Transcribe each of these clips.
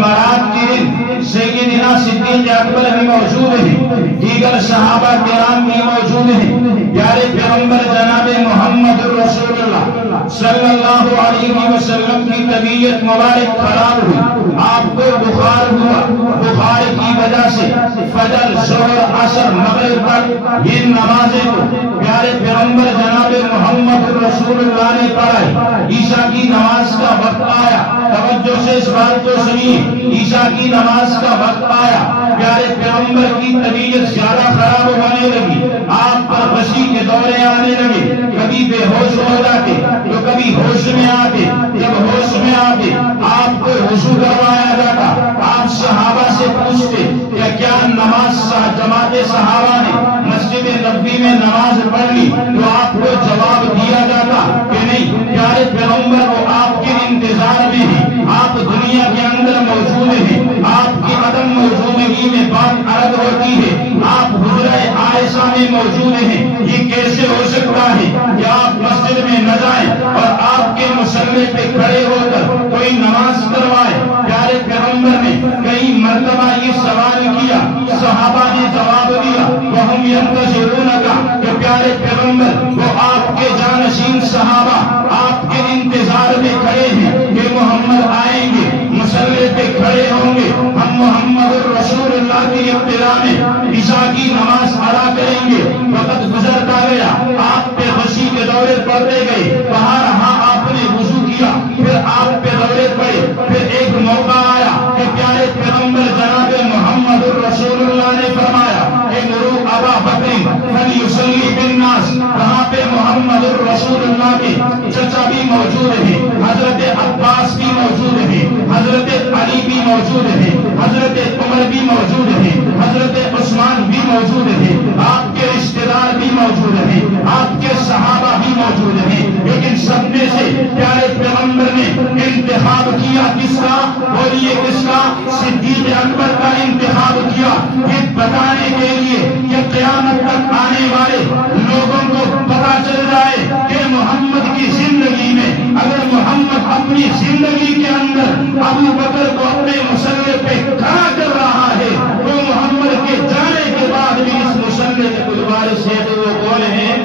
جمعرات کے دن سیدنا صدیق اکبر بھی موجود ہیں، دیگر صحابہ کرام بھی موجود ہیں۔ پیارے پیغمبر جناب محمد رسول اللہ صلی اللہ علیہ وسلم کی طبیعت مبارک خراب ہوئی، آپ کو بخار ہوا، بخار کی وجہ سے فجر، ظہر، عصر، مغرب تک یہ نمازیں کو پیارے پیغمبر جناب محمد رسول اللہ نے پڑھائی۔ عشاء کی نماز کا وقت آیا، توجہ سے اس بات کو سنیے، عشاء کی نماز کا وقت آیا، پیارے پیغمبر کی طبیعت زیادہ خراب ہونے لگی، آپ پر غشی کے دورے آنے لگے، کبھی بے ہوش ہو جاتے تو کبھی ہوش میں آتے، جب ہوش میں آتے آپ کو وضو کروایا جاتا، آپ صحابہ سے پوچھتے کہ کیا نماز جماعت صحابہ نے مسجد نبوی میں نماز پڑھ لی، تو آپ کو جواب دیا جاتا کہ نہیں، پیارے پیغمبر وہ آپ کے انتظار میں ہیں، آپ دنیا کے اندر موجود ہیں، آپ کی عدم موجودگی میں بات عرض ہوتی ہے، آپ حجرہ عائشہ میں موجود ہیں، یہ کیسے ہو سکتا ہے کہ آپ مسجد میں نہ جائیں اور آپ کے مصلی پہ کھڑے ہو کر کوئی نماز کروائے؟ پیارے پیغمبر نے کئی مرتبہ یہ سوال کیا، صحابہ نے جواب دیا، وَهُمْ يَنْتَظِرُونَكَ، کہ پیارے پیغمبر وہ آپ کے جانشین صحابہ آپ کے انتظار میں کھڑے ہیں کہ محمد آئیں گے، مصلی پہ کھڑے ہوں گے، ہم محمد رسول اللہ کی ابتدا میں عشاء کی نماز ادا کریں گے۔ وقت گزرتا گیا، آپ پہ غشی کے دورے پڑتے گئے، کہاں رہا آپ نے وضو کیا، پھر آپ پہ دورے پڑے، پھر ایک موقع آیا کہ پیارے پیغمبر جناب محمد رسول اللہ نے فرمایا کہ مرو ابا بکر فلیصلی بالناس، وہاں پہ محمد رسول اللہ کے چچا بھی موجود ہیں، حضرت عباس بھی موجود ہیں، حضرت علی بھی موجود ہیں، حضرت عمر بھی موجود ہیں، حضرت عثمان بھی موجود ہیں، آپ کے رشتہ دار بھی موجود ہیں، آپ کے صحابہ بھی موجود ہیں، لیکن سب میں سے پیارے پیغمبر نے انتخاب کیا کس کا؟ بولیے کس کا؟ صدیق اکبر کا انتخاب کیا، یہ بتانے کے لیے کہ قیامت تک آنے والے لوگوں کو پتا چل جائے کہ محمد کی زندگی میں اگر محمد اپنی زندگی کے اندر ابو بکر کو اپنے مصلی پہ کھڑا کر رہا ہے تو محمد کے جانے کے بعد بھی اس مصلی کے کچھ وارث ہیں، تو وہ کون ہیں؟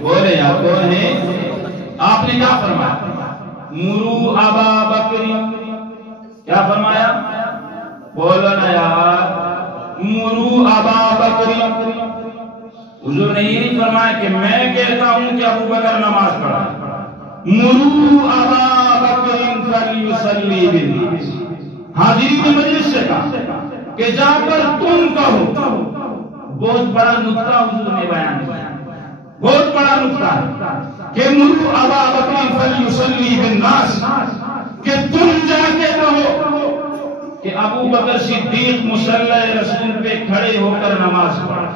بولے یا کون ہیں؟ آپ نے کیا فرمایا؟ مرو ابا بکر، کیا فرمایا؟ بولو نا یار، مرو ابا بکر۔ حضور نے یہ نہیں فرمایا کہ میں کہتا ہوں کہ ابو بکر نماز پڑھا، مرو ابا بکر فلیصلی بالناس، حاضرین مجلس سے کہا کہ جا کر تم کہو۔ بہت بڑا نقطہ حضور نے بیان کیا، بہت بڑا نقطہ ہے کہ مرو ابا بکر فلیصلی بالناس، کہ تم جا کے کہو کہ ابو بکر صدیق مصلی رسول پہ کھڑے ہو کر نماز پڑھا۔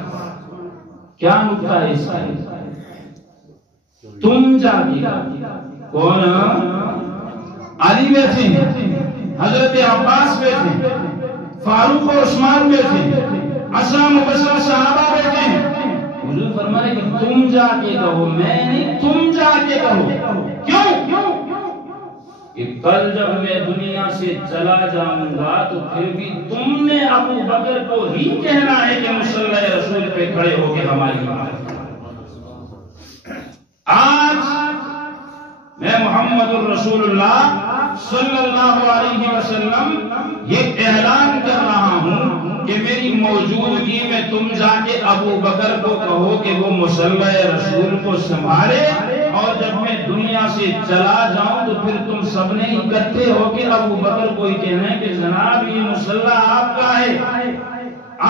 کیا نقطہ ہے اس کا؟ تم جا کے، کون؟ علی بیٹھے ہیں، حضرت عباس بیٹھے ہیں، فاروق و عثمان بیٹھے ہیں، عشرہ مبشرہ صحابہ بیٹھے ہیں۔ حضور فرمائے کہ تم جا کے کہو، میں نہیں، تم جا کے کہو۔ کیوں؟ کہ کل جب میں دنیا سے چلا جاؤں گا تو پھر بھی تم نے ابو بکر کو ہی کہنا ہے کہ مصلی رسول پہ کھڑے ہو کے ہماری بات۔ آج میں محمد الرسول اللہ صلی اللہ علیہ وسلم یہ اعلان کر رہا ہوں کہ میری موجودگی میں تم جا کے ابو بکر کو کہو کہ وہ مصلی رسول کو سنبھالے، اور جب میں دنیا سے چلا جاؤں تو پھر تم سب نے اکٹھے ہو کے ابو بکر کو ہی کہنا ہے کہ جناب یہ مصلی آپ کا ہے۔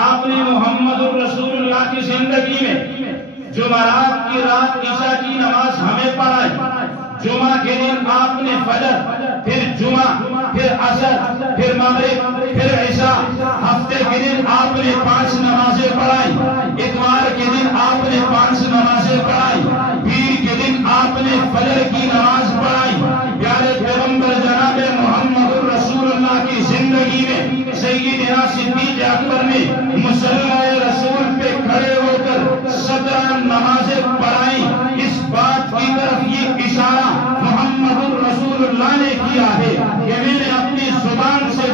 آپ نے محمد الرسول اللہ کی زندگی میں جمعرات کی رات عشاء کی نماز ہمیں پڑھائی، جمعہ کے دن آپ نے فجر، پھر جمعہ، پھر عصر، پھر مغرب، پھر عشاء، ہفتے کے دن آپ نے 5 نمازیں پڑھائی، اتوار کے دن آپ نے 5 نمازیں پڑھائی، پیر کے دن آپ نے فجر کی نماز پڑھائی۔ پیارے پیغمبر جناب محمد الرسول اللہ کی زندگی میں سیدنا صدیق اکبر نے مصلی رسول پہ کھڑے ہو کر 17 نمازیں پڑھائی۔ اس بات کی طرف یہ اشارہ محمد الرسول اللہ نے کیا ہے کہ میں نے اپنی زبان سے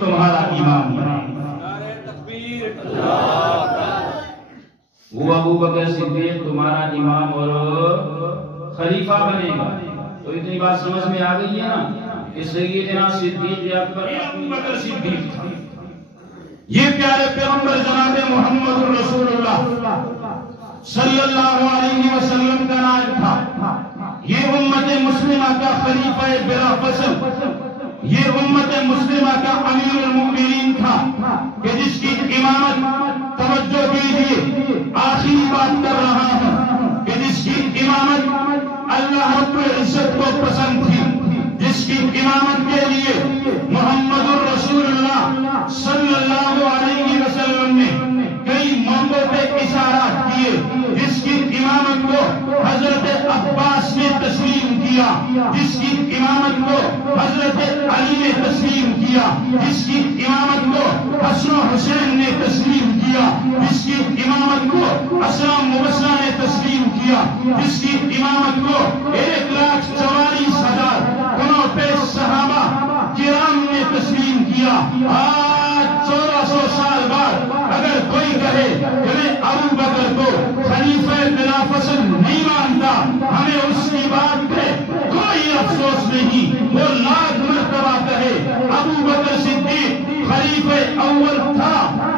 تمہارا امام بنے گا۔ وہ ابو بکر صدیق تمہارا امام اور خلیفہ بنے گا۔ تو اتنی بات سمجھ میں آ گئی ہے نا کہ سیدنا صدیق اکبر ابو بکر صدیق تھا۔ یہ پیارے پیغمبر جناب محمد رسول اللہ صلی اللہ علیہ وسلم کا نائب تھا۔ یہ امت مسلمہ کا خلیفہ بلا فصل، یہ امت مسلمہ کا امیر المؤمنین تھا کہ جس کی امامت، توجہ کیجیے آخری بات کر رہا ہوں، کہ جس کی امامت اللہ رب العزت کو پسند تھی، جس کی امامت کے لیے محمد الرسول اللہ صلی اللہ علیہ وسلم نے کئی موقعوں پہ اشارات کیے، جس کی امامت کو حضرت عباس نے تسلیم کیا، جس کی امامت کو حضرت علی نے تسلیم کیا، جس کی امامت کو حسن و حسین نے تسلیم کیا، جس کی امامت کو اسلام مبشرہ نے تسلیم کیا، جس کی امامت کو 1,44,000 کنوں پہ صحابہ کرام نے تسلیم کیا۔ آج 1400 سال بعد اگر کوئی کہے کہ میں ابو بکر کو خلیفہ بلا فصل نہیں مانتا، ہمیں اس کی بات پہ کوئی افسوس نہیں، وہ لاکھ مرتبہ کہے ابو بکر صدیق خلیفہ اول تھا،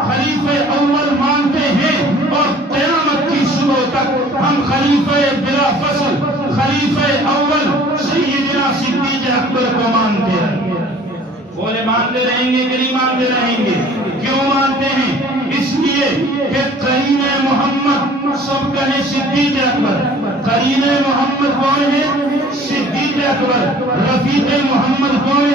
خلیفہ اول مانتے ہیں، اور قیامت کی صبح تک ہم خلیفہ بلا فصل، خلیفہ اول سیدنا صدیق اکبر کو مانتے رہیں گے۔ بولے مانتے رہیں گے کہ نہیں مانتے رہیں گے؟ کیوں مانتے ہیں؟ اس لیے کہ قرین محمد، سب کہیں صدیق اکبر، قرین محمد کون ہے؟ صدیق اکبر۔ رفیق محمد کون